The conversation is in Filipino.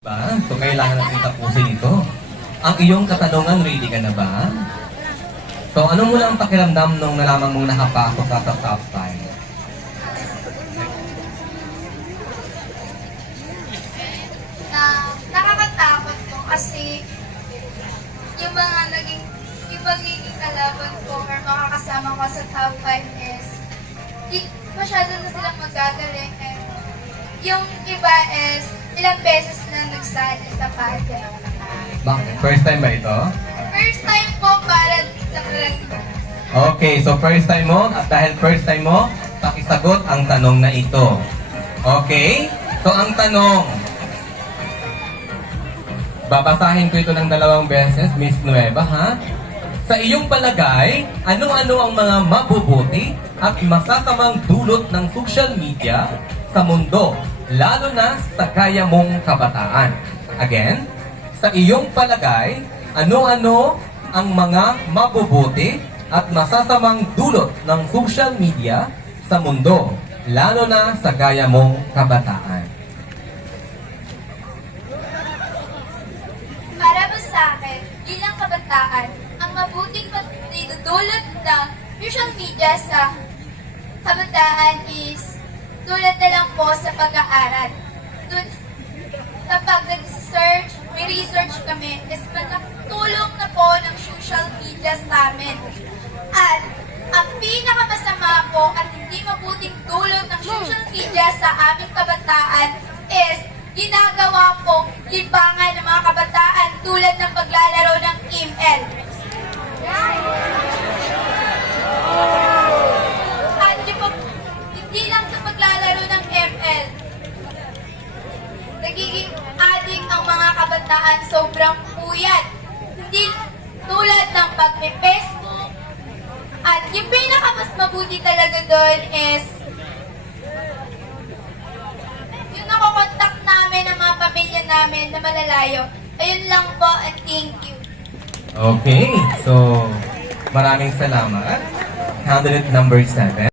Ba? So, kailangan natin tapusin ito. Ang iyong katanungan, ready ka na ba? So, ano mo lang pakiramdam nung nalaman mong nakapasok ka sa top 5? Nakakatakot po kasi yung mga yung magiging kalaban ko or makakasama ko sa top 5 is masyado na silang magagaling and yung iba is ilang beses na nagsali sa pageant. Bakit? First time ba ito? First time po para sa barangay. Okay, so first time mo, at dahil first time mo, pakisagot ang tanong na ito. Okay? So ang tanong, babasahin ko ito ng 2 beses, Miss Nueva, ha? Sa iyong palagay, ano-ano ang mga mabubuti at masasamang dulot ng social media sa mundo, lalo na sa kaya mong kabataan? Again, sa iyong palagay, ano-ano ang mga mabubuti at masasamang dulot ng social media sa mundo, lalo na sa gaya mong kabataan? Para ba sa akin, bilang kabataan, ang mabuting dudulot ng social media sa kabataan is tulad na lang po sa pag-aaral. Kapag nag-search, may research kami, is nakatulong na po ng social media sa amin. At ang pinakamasama po at hindi mabuting dulot ng social media sa aming kabataan is ginagawa po libangan ng mga kabataan tulad ng paglalaro ng ML. At hindi lang sa paglalaro ng ML, nagiging addict ang mga kabataan, sobrang puyat. Hindi tulad ng pag-Facebook. At yung pinakamas mabuti talaga doon is yung nakokontak namin ng mga pamilya namin na malalayo. Ayun lang po and thank you. Okay, so maraming salamat. Candidate number 7.